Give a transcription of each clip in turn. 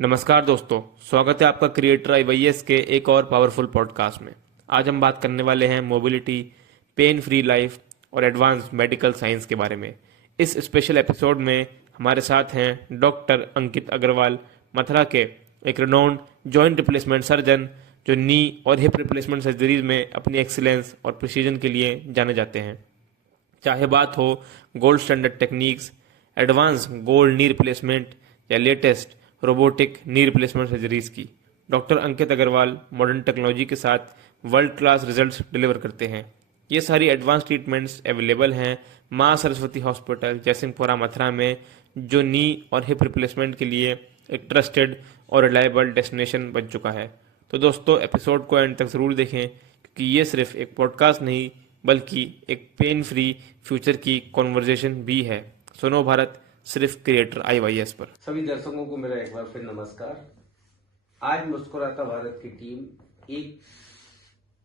नमस्कार दोस्तों, स्वागत है आपका क्रिएटर IYS के एक और पावरफुल पॉडकास्ट में। आज हम बात करने वाले हैं मोबिलिटी, पेन फ्री लाइफ और एडवांस मेडिकल साइंस के बारे में। इस स्पेशल एपिसोड में हमारे साथ हैं डॉक्टर अंकित अग्रवाल, मथुरा के एक रिनोन्ड जॉइंट रिप्लेसमेंट सर्जन जो नी और हिप रिप्लेसमेंट सर्जरीज में अपनी एक्सीलेंस और प्रिसीजन के लिए जाने जाते हैं। चाहे बात हो gold standard techniques, advance gold knee replacement या latest robotic knee replacement surgeries की, doctor Ankit Agarwal modern technology के साथ वर्ल्ड क्लास रिजल्ट्स डिलीवर करते हैं। ये सारी एडवांस ट्रीटमेंट्स अवेलेबल हैं माँ सरस्वती हॉस्पिटल जयसिंहपुरा मथुरा में, जो नी और हिप रिप्लेसमेंट के लिए एक ट्रस्टेड और रिलायबल डेस्टिनेशन बन चुका है। तो दोस्तों, एपिसोड को एंड तक ज़रूर देखें, क्योंकि ये सिर्फ एक पॉडकास्ट नहीं बल्कि एक पेन फ्री फ्यूचर की कॉन्वर्जेशन भी है। सुनो भारत, सिर्फ क्रिएटर IYS पर। सभी दर्शकों को मेरा एक बार फिर नमस्कार। आज मुस्कुराता भारत की टीम एक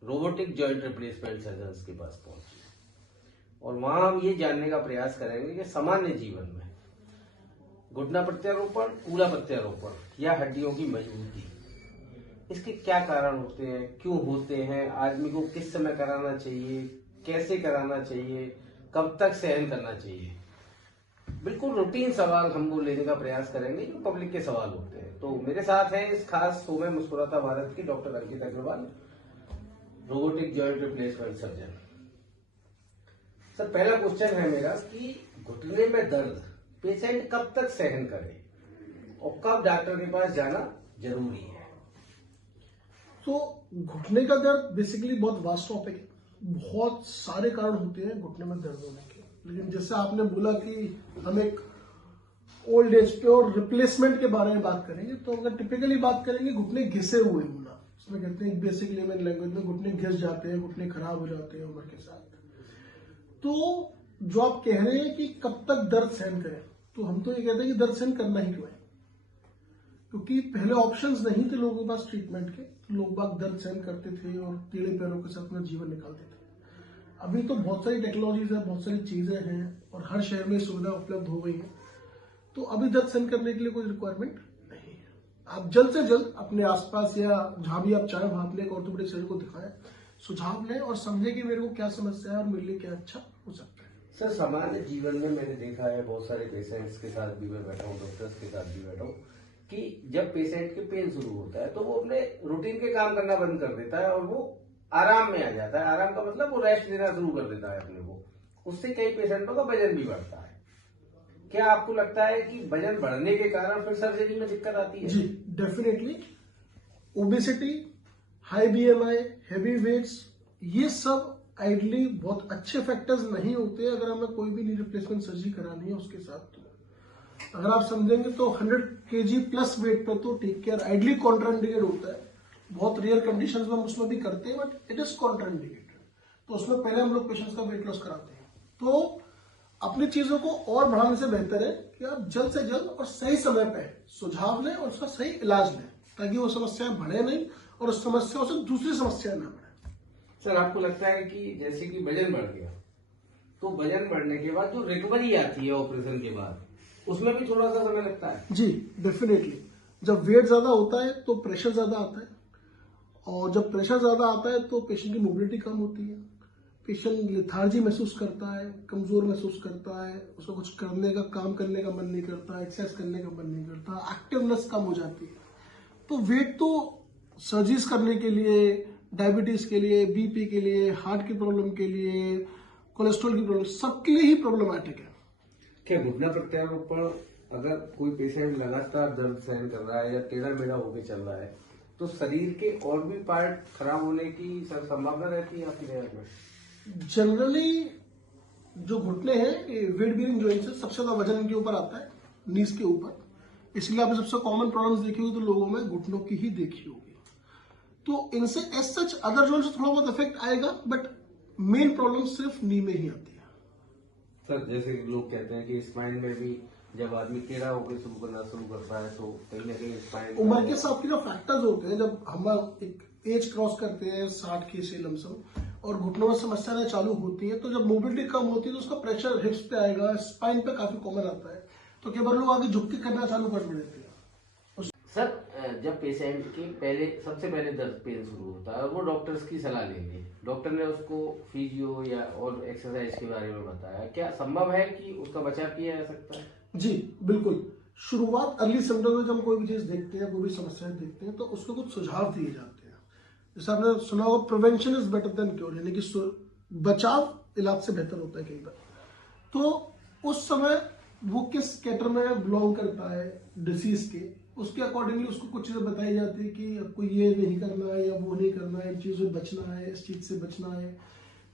रोबोटिक जॉइंट रिप्लेसमेंट सर्जन के पास पहुंची और वहां हम ये जानने का प्रयास करेंगे कि सामान्य जीवन में घुटना प्रत्यारोपण, कूल्हा प्रत्यारोपण या हड्डियों की मजबूती, इसके क्या कारण होते हैं, क्यों होते हैं, आदमी को किस समय कराना चाहिए, कैसे कराना चाहिए, कब तक सहन करना चाहिए। बिल्कुल रूटीन सवाल हम वो लेने का प्रयास करेंगे जो पब्लिक के सवाल होते हैं। तो मेरे साथ है इस खास शो में मुस्कुराता भारत की doctor Ankit Agarwal, robotic joint replacement surgeon. Sir, पहला क्वेश्चन है मेरा कि घुटने में दर्द पेशेंट कब तक सहन करे और कब डॉक्टर के पास जाना जरूरी है? तो घुटने का दर्द बेसिकली बहुत वास्ट टॉपिक है। बहुत सारे कारण होते हैं घुटने में दर्द होने के, लेकिन जैसे आपने बोला कि हम एक ओल्ड एज पे और रिप्लेसमेंट के बारे में बात करेंगे, तो अगर टिपिकली बात करेंगे घुटने घिसे हुए होना, उसमें कहते हैं बेसिक लेमन लैंग्वेज में घुटने घिस जाते हैं, घुटने खराब हो जाते हैं उम्र के साथ। तो जो आप कह रहे हैं कि कब तक दर्द सहन करें, तो हम तो ये कहते हैं कि दर्द सहन करना ही क्यों है, क्योंकि पहले ऑप्शंस नहीं थे लोगों के पास ट्रीटमेंट के। लोग बाग दर्द सहन करते थे और टेढ़े पैरों के साथ अपना जीवन निकालते थे। अभी तो बहुत सारी टेक्नोलॉजीज है, बहुत सारी चीजें हैं और हर शहर में सुविधा उपलब्ध हो गई है, तो अभी दर्द सहन करने के लिए कोई रिक्वायरमेंट नहीं है। आप जल्द से जल्द अपने आसपास या जहां भी आप चाहें वहां अपने एक ऑर्थोपेडिक सर्जन को दिखाएं, सुझाव लें और समझें कि मेरे को क्या समस्या है और मेरे लिए क्या अच्छा हो सकता है। सर, सामान्य जीवन में मैंने देखा है बहुत सारे पेशेंट्स के साथ भी मैं बैठा हूँ, डॉक्टर्स के साथ भी बैठा हूँ, कि जब पेशेंट के पेन शुरू होता है तो वो अपने रूटीन के काम करना बंद कर देता है और वो आराम में आ जाता है। आराम का मतलब वो रेस्ट लेना शुरू कर देता है अपने को। उससे कई पेशेंटों का वजन भी बढ़ता है। क्या आपको लगता है कि वजन बढ़ने के कारण फिर सर्जरी में दिक्कत आती है? जी, definitely. Obesity, high BMI, heavy weights, ये सब आइडली बहुत अच्छे फैक्टर्स नहीं होते अगर हमें कोई भी नी रिप्लेसमेंट सर्जरी करानी है उसके साथ। तो अगर आप समझेंगे तो 100 kg प्लस वेट पे तो टेक केयर आइडली कॉन्ट्राइंडिकेट होता है। बहुत रेयर कंडीशंस में हम उसमें भी करते हैं, बट इट इज कॉन्ट्राइंडिकेटेड। तो उसमें पहले हम लोग पेशेंट्स का वेट लॉस कराते हैं। तो अपनी चीजों को और बढ़ाने से बेहतर है कि आप जल्द से जल्द और सही समय पे सुझाव लें और उसका सही इलाज लें, ताकि वो समस्याएं बढ़े नहीं और उस समस्याओं से दूसरी समस्याएं ना बढ़े। सर, आपको लगता है कि जैसे कि वजन बढ़ गया तो वजन बढ़ने के बाद जो रिकवरी आती है ऑपरेशन के बाद, उसमें भी थोड़ा सा समय लगता है? जी, डेफिनेटली। जब वेट ज्यादा होता है तो प्रेशर ज्यादा आता है, और जब प्रेशर ज्यादा आता है तो पेशेंट की मोबिलिटी कम होती है, पेशेंट लेथार्जी महसूस करता है, कमजोर महसूस करता है, उसको कुछ करने का, काम करने का मन नहीं करता, एक्सरसाइज करने का मन नहीं करता, एक्टिवनेस कम हो जाती है। तो वेट तो सर्जरीज करने के लिए, डायबिटीज के लिए, BP के लिए, हार्ट की प्रॉब्लम के लिए, कोलेस्ट्रॉल की प्रॉब्लम, सबके लिए ही प्रॉब्लमैटिक है। क्या घुटना प्रत्यारोपण अगर कोई पेशेंट लगातार दर्द सहन कर रहा है या टेढ़ा मेढ़ा होकर चल रहा है तो शरीर के और भी पार्ट खराब होने की सर संभावना रहती है आपके ख्याल में? जनरली जो घुटने हैं ये वेट बेयरिंग जॉइंट्स है, सबसे ज्यादा वजन इनके ऊपर आता है, नीज के ऊपर। इसलिए आपने सबसे कॉमन प्रॉब्लम्स देखी होगी तो लोगों में घुटनों की ही देखी होगी। तो इनसे एज सच अदर जॉइंट से थोड़ा बहुत इफेक्ट आएगा, बट मेन प्रॉब्लम सिर्फ नी में ही आती है। सर, जैसे लोग कहते हैं कि स्पाइन में भी जब आदमी टेढ़ा होकर शुरू करना शुरू करता है तो कहीं ना कहीं स्पाइन उम्र के साथ के जो फैक्टर्स होते हैं, जब हम एक एज क्रॉस करते हैं 60 के से लमसम, और घुटनों में समस्याएं चालू होती है, तो जब मोबिलिटी कम होती है तो उसका प्रेशर हिप्स पे आएगा, स्पाइन पे काफी कॉमन आता है। तो कई बार लोग आगे झुक के करना चालू कर देते हैं। सर, जब पेशेंट के पहले सबसे पहले दर्द पेन शुरू होता है और वो डॉक्टर्स की सलाह लेंगे, डॉक्टर ने उसको फिजियो या और एक्सरसाइज के बारे में बताया, क्या संभव है कि उसका बचाव किया जा सकता है? जी बिल्कुल। शुरुआत अर्ली सिम्टम्स में जब हम कोई भी चीज देखते हैं, कोई भी समस्या देखते हैं, तो उसको कुछ सुझाव दिए जाते हैं। जैसे आपने सुना होगा, prevention is better than cure, यानी कि बचाव इलाज से बेहतर होता है कई बार। तो उस समय वो किस कैटर में बिलोंग करता है डिसीज के, उसके अकॉर्डिंगली उसको कुछ चीजें बताई जाती है कि आपको ये नहीं करना है या वो नहीं करना है, इन चीजों से बचना है, इस चीज से बचना है।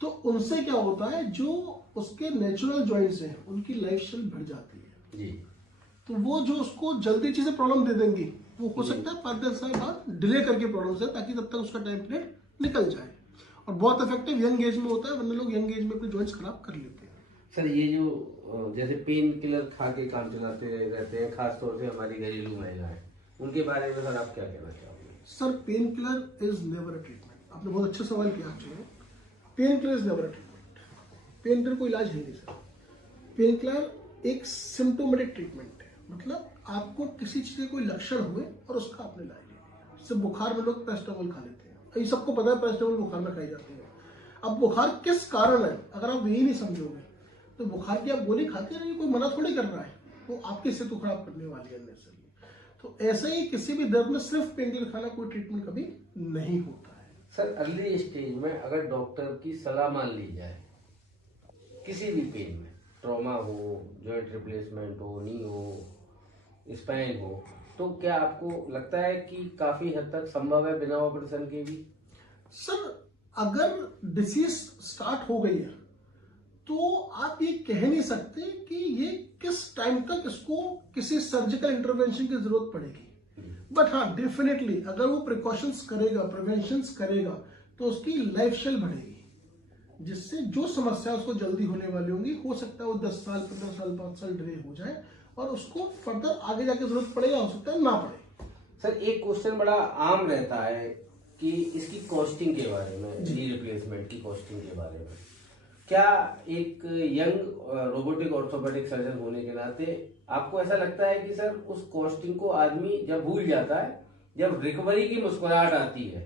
तो उनसे क्या होता है, जो उसके नेचुरल जॉइंट्स हैं उनकी लाइफ स्टाइल बढ़ जाती है जी। तो वो जो उसको जल्दी चीजें प्रॉब्लम दे देंगी, वो हो सकता है 5-10 साल बाद डिले करके प्रॉब्लम से, ताकि तब तक उसका टाइम पीरियड निकल जाए। और बहुत इफेक्टिव यंग एज में होता है, वरना लोग यंग एज में अपने जॉइंट्स खराब कर लेते हैं। सर ये जो जैसे पेन किलर खा के काम चलाते रहते हैं, खासतौर से हमारी घरेलू महिलाएं, उनके बारे में सर आप क्या कहना चाहोगे? Sir pain killer is never a treatment. आपने बहुत अच्छा सवाल किया actually. Pain killer is never a treatment. Pain killer कोई इलाज है नहीं सर। पेन किलर एक सिम्टोमेटिक ट्रीटमेंट है, मतलब आपको किसी चीज के कोई लक्षण हुए और उसका आपने इलाज लिया। जैसे बुखार में लोग पैरासिटामोल खा लेते हैं, ये सबको पता है पैरासिटामोल बुखार में खाई जाती है। अब बुखार किस कारण है, अगर आप यही नहीं समझोगे तो बुखार की आप गोली खाते रहिए, कोई मना थोड़ी कर रहा है, वो आपकी सेहत को खराब करने वाली है नेचुरली। तो ऐसे ही किसी भी दर्द में सिर्फ पेन किलर खाना कोई ट्रीटमेंट कभी नहीं होता है। सर अर्ली स्टेज में अगर डॉक्टर की सलाह मान ली जाए, किसी भी पेन में, ट्रॉमा हो, जॉइंट रिप्लेसमेंट हो, नी हो, स्पाइन हो, तो क्या आपको लगता है कि काफी हद तक संभव है बिना ऑपरेशन के भी? सर अगर डिसीज स्टार्ट हो गई है तो आप ये कह नहीं सकते कि ये किस टाइम तक इसको किसी सर्जिकल इंटरवेंशन की जरूरत पड़ेगी। बट हाँ, डेफिनेटली अगर वो प्रिकॉशंस करेगा, प्रिवेंशंस करेगा, तो उसकी लाइफ स्टाइल बढ़ेगी, जिससे जो समस्या उसको जल्दी होने वाली होंगी, हो सकता है वो 10 साल, 15 साल, 5 साल डिले हो जाए और उसको फर्दर आगे जाके जरूरत पड़ेगा, हो सकता है ना पड़े। सर एक क्वेश्चन बड़ा आम रहता है कि इसकी कॉस्टिंग के बारे में, नी रिप्लेसमेंट की कॉस्टिंग के बारे में, क्या एक यंग रोबोटिक ऑर्थोपेडिक सर्जन होने के नाते आपको ऐसा लगता है कि सर उस कॉस्टिंग को आदमी जब भूल जाता है, जब रिकवरी की मुस्कुराहट आती है,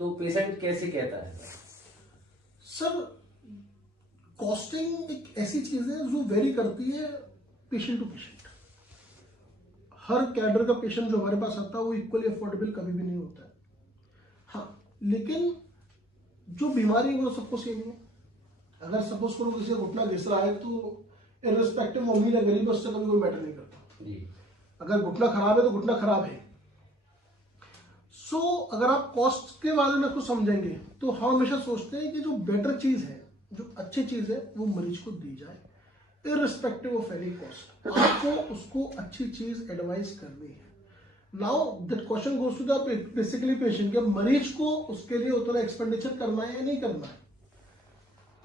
तो पेशेंट कैसे कहता है? सर कॉस्टिंग एक ऐसी चीज है जो वेरी करती है पेशेंट टू पेशेंट। हर कैडर का पेशेंट जो हमारे पास आता है वो इक्वली अफोर्डेबल कभी भी नहीं होता है। हाँ, लेकिन जो बीमारी है वो सबको सेम है। अगर सपोज करो किसी का घुटना घिस रहा है तो इररिस्पेक्टिव अमीर या गरीब, उससे कभी कोई मैटर नहीं करता जी। अगर घुटना खराब है तो घुटना खराब है। सो अगर आप कॉस्ट के बारे में कुछ समझेंगे तो हम हमेशा सोचते हैं कि जो बेटर चीज है, जो अच्छी चीज है, वो मरीज को दी जाए इररिस्पेक्टिव ऑफ एनी कॉस्ट। आपको उसको अच्छी चीज एडवाइस करनी है। Now that question goes to the basically patient, कि मरीज को उसके लिए उतना एक्सपेंडिचर करना है या नहीं करना है।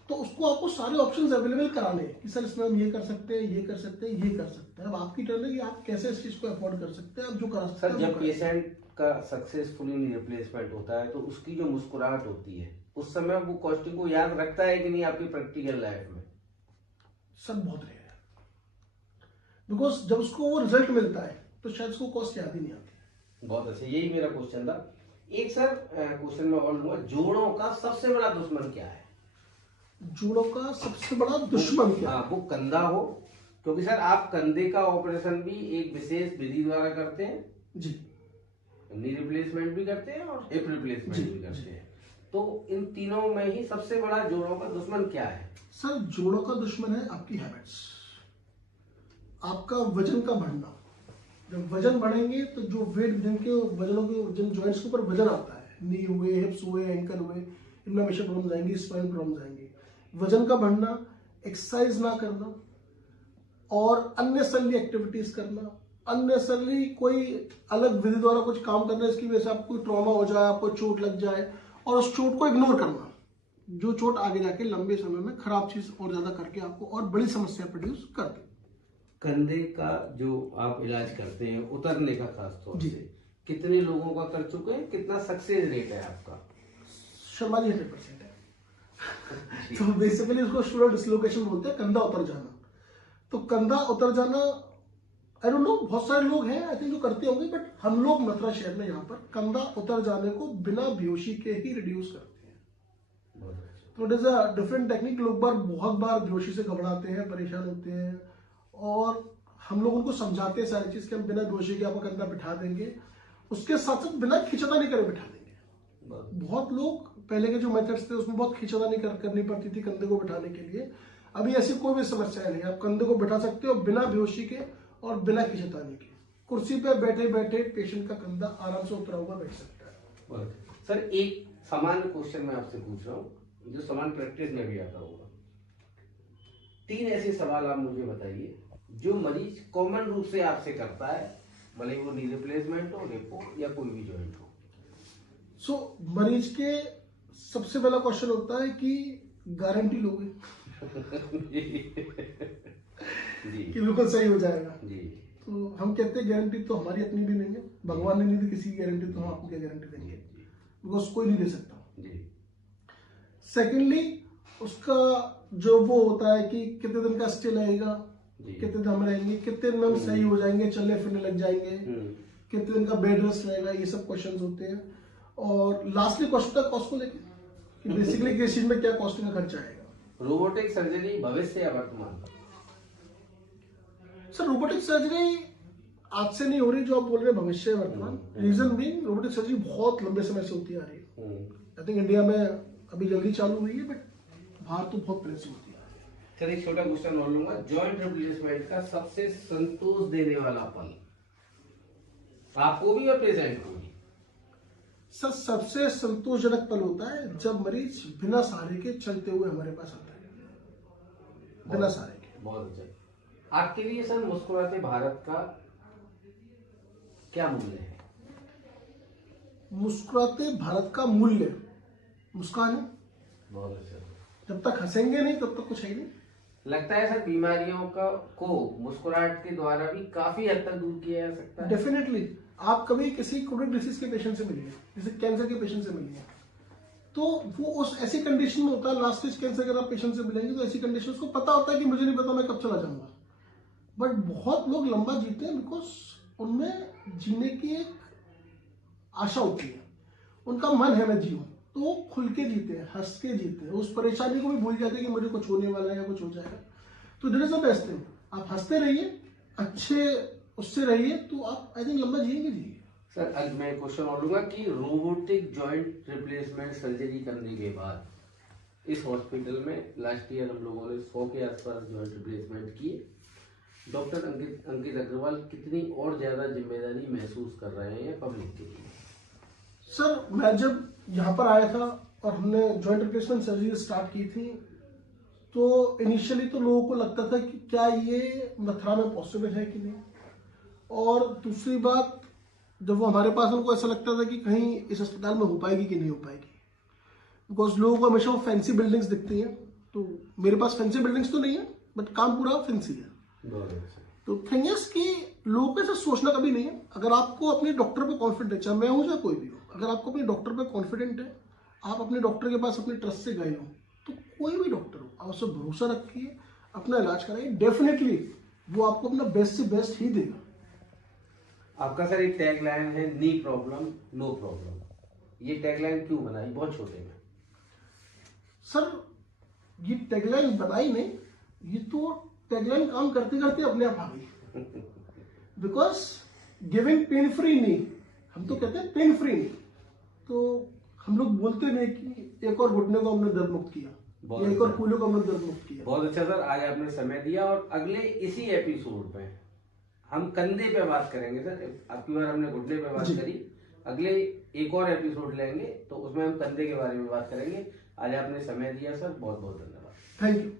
तो उसको आपको सारे ऑप्शंस अवेलेबल कराने हैं कि सर इसमें हम ये कर सकते हैं, ये कर सकते हैं, ये कर सकते हैं। अब आपकी टर्न है कि आप कैसे इस चीज को अफोर्ड कर सकते हैं, आप जो करा सकते हैं। सर जब पेशेंट का सक्सेसफुली नी रिप्लेसमेंट होता है तो उसकी जो मुस्कुराहट होती है, उस समय वो कॉस्टिंग को याद रखता है कि नहीं आपकी प्रैक्टिकल लाइफ में? सर बहुत रेयर है, बिकॉज जब उसको वो रिजल्ट मिलता है तो शायद उसको कॉस्ट याद ही नहीं आती। बहुत अच्छा, यही मेरा क्वेश्चन था। एक सर क्वेश्चन में और लूंगा, जोड़ों का सबसे बड़ा दुश्मन क्या है? जोड़ों का सबसे बड़ा दुश्मन क्या? हाँ, वो कंधा हो, क्योंकि सर आप कंधे का ऑपरेशन भी एक विशेष विधि द्वारा करते हैं जी, नी रिप्लेसमेंट भी करते हैं और हिप रिप्लेसमेंट भी करते हैं, तो इन तीनों में ही सबसे बड़ा जोड़ों का दुश्मन क्या है? सर जोड़ों का दुश्मन है आपकी हैबिट्स, आपका वजन का बढ़ना। जब वजन बढ़ेंगे तो जो वेट, जिनके वजनों के, जिन जॉइंट्स के ऊपर वजन आता है, नी हुए, हिप्स हुए, एंकल हुए, इनमें हमेशा प्रॉब्लम आएंगी, स्पाइन प्रॉब्लम आएंगी। वजन का बढ़ना, एक्सरसाइज ना करना और अननेसेसरी एक्टिविटीज करना, अननेसेसरी कोई अलग विधि द्वारा कुछ काम करना, इसकी वजह से आपको ट्रॉमा हो जाए, आपको चोट लग जाए, और उस चोट को इग्नोर करना, जो चोट आगे जाके लंबे समय में खराब चीज और ज्यादा करके आपको और बड़ी समस्या प्रोड्यूस कर दे। कंधे का जो आप इलाज करते हैं, उतरने का खास तौर से, कितने लोगों का कर चुके हैं, कितना सक्सेस रेट है आपका? शर्मा जी 100% है। तो बेसिकली उसको शोल्डर डिसलोकेशन बोलते हैं, कंधा उतर जाना। तो कंधा उतर जाना आई डोंट नो, बहुत सारे लोग हैं आई थिंक जो करते होंगे, बट हम लोग मथुरा शहर में यहाँ पर कंधा उतर जाने को बिना बेहोशी के ही रिड्यूस करते हैं। तो it is a different technique. लोग बहुत बार बेहोशी से घबराते हैं, परेशान होते हैं, और हम लोग उनको समझाते हैं सारी चीज कि हम बिना बेहोशी के आपका कंधा बिठा देंगे, उसके साथ साथ बिना खिंचातानी करे बिठा देंगे। बहुत लोग पहले के जो मेथड्स थे उसमें बहुत खिंचातानी करनी पड़ती थी कंधे को बिठाने के लिए। अभी ऐसी कोई भी समस्या नहीं, आप कंधे को बिठा सकते हो बिना बेहोशी के और बिना खिंचातानी के। कुर्सी पे बैठे बैठे पेशेंट का कंधा आराम से उतरा हुआ बैठ सकता है। सर एक सामान्य क्वेश्चन मैं आपसे पूछ रहा हूँ जो सामान्य प्रैक्टिस में भी आता होगा। 3 ऐसे सवाल आप मुझे बताइए जो मरीज कॉमन रूप से आपसे करता है, भले वो नी रिप्लेसमेंट हो, रेपो या कोई भी जॉइंट हो। सो मरीज के सबसे पहला क्वेश्चन होता है कि गारंटी लोगे जी कि बिल्कुल सही हो जाएगा। जी। तो हम कहते हैं गारंटी तो हमारी अपनी भी नहीं है, भगवान ने नहीं दी किसी की गारंटी, तो हम आपको क्या गारंटी देंगे, बिकॉज कोई नहीं दे सकता जी। सेकेंडली उसका जो वो होता है कि कितने दिन का स्टे लगेगा, कितने दिन हम रहेंगे, कितने दिन में हम सही हो जाएंगे, चलने फिरने लग जाएंगे, कितने दिन का बेड रेस्ट रहेगा, ये सब क्वेश्चंस होते हैं। और लास्टली क्वेश्चन था कॉस्ट को लेके कि बेसिकली किस चीज में क्या कॉस्टिंग का खर्चा आएगा। रोबोटिक सर्जरी भविष्य या वर्तमान? सर रोबोटिक सर्जरी आज से नहीं हो रही, जो आप बोल रहे हैं भविष्य वर्तमान। रीजन बीइंग रोबोटिक सर्जरी बहुत लंबे समय से होती आ रही है। आई थिंक इंडिया में अभी जल्दी चालू हुई है, बट बाहर तो बहुत पहले से होती है। सर एक छोटा क्वेश्चन और लूंगा, जॉइंट रिप्लेसमेंट का सबसे संतोष देने वाला पल आपको भी और पेशेंट को भी? सर सबसे संतोषजनक पल होता है जब मरीज बिना सहारे के चलते हुए हमारे पास आता है, बिना सहारे के। बहुत अच्छा। आपके लिए सर मुस्कुराते भारत का क्या मूल्य है? मुस्कुराते भारत का मूल्य मुस्कान है। बहुत अच्छा। जब तक हंसेंगे नहीं तब तक कुछ है ही नहीं। लगता है सर बीमारियों को मुस्कुराहट के द्वारा भी काफी हद तक दूर किया जा सकता है। डेफिनेटली। आप कभी किसी क्रोनिक डिसीज के पेशेंट से मिलिए, जैसे कैंसर के पेशेंट से मिलिए, तो वो उस ऐसी कंडीशन में होता है, लास्ट स्टेज कैंसर अगर आप पेशेंट से मिलेंगे तो ऐसी कंडीशन उसको पता होता है कि मुझे नहीं पता मैं कब चला जाऊंगा। बट बहुत लोग लंबा जीते हैं बिकॉज उनमें जीने की एक आशा होती है, उनका मन है मैं जीऊं, तो वो खुल के जीते हैं, हंस के जीते हैं, उस परेशानी को भी भूल जाते हैं कि मुझे कुछ होने वाला है या कुछ हो जाएगा। तो that is the best thing. आप हंसते रहिए, अच्छे उससे रहिए, तो आप आई थिंक लंबा जिएंगे। सर आज मैं क्वेश्चन और लूंगा कि रोबोटिक जॉइंट रिप्लेसमेंट सर्जरी करने के बाद इस हॉस्पिटल में लास्ट ईयर हम लोगों ने 100 के आसपास जॉइंट रिप्लेसमेंट किए। डॉक्टर अंकित अग्रवाल कितनी और ज्यादा जिम्मेदारी महसूस कर रहे हैं पब्लिक के लिए? सर मैं जब यहाँ पर आया था और हमने जॉइंट रिप्लेसमेंट सर्जरी स्टार्ट की थी, तो इनिशियली तो लोगों को लगता था कि क्या ये मथुरा में पॉसिबल है कि नहीं, और दूसरी बात जब वो हमारे पास, उनको ऐसा लगता था कि कहीं इस अस्पताल में हो पाएगी कि नहीं हो पाएगी, बिकॉज लोगों को हमेशा वो फैंसी बिल्डिंग्स दिखती हैं। तो मेरे पास फैंसी बिल्डिंग्स तो नहीं है, बट काम पूरा फैंसी है। तो थिंग इज कि लोगों को ऐसा सोचना कभी नहीं है। अगर आपको अपने डॉक्टर पे कॉन्फिडेंट है, चाहे मैं हूं चाहे कोई भी हो, अगर आपको अपने डॉक्टर पे कॉन्फिडेंट है, आप अपने डॉक्टर के पास अपने ट्रस्ट से गए हो, तो कोई भी डॉक्टर हो आप उससे भरोसा रखिए, अपना इलाज कराइए, डेफिनेटली वो आपको अपना बेस्ट से बेस्ट ही देगा। आपका सर एक टैगलाइन है, नी प्रॉब्लम नो प्रॉब्लम। ये टैगलाइन क्यों बनाई बहुत छोटे में? सर ये टैगलाइन बनाई नहीं, ये तो टैगलाइन काम करते करते अपने आप आ गई। बिकॉज गिविंग पेन फ्री नहीं, हम तो कहते हैं पेन फ्री नहीं, तो हम लोग बोलते नहीं कि एक और घुटने को हमने दर्द मुक्त किया, एक और कूल्हे को हमने दर्द मुक्त किया। बहुत अच्छा सर, आज आपने समय दिया और अगले इसी एपिसोड में हम कंधे पे बात करेंगे। सर आपकी बार हमने घुटने पे बात करी, अगले एक और एपिसोड लेंगे तो उसमें हम कंधे के बारे में बात करेंगे। आज आपने समय दिया सर, बहुत बहुत धन्यवाद। Thank you.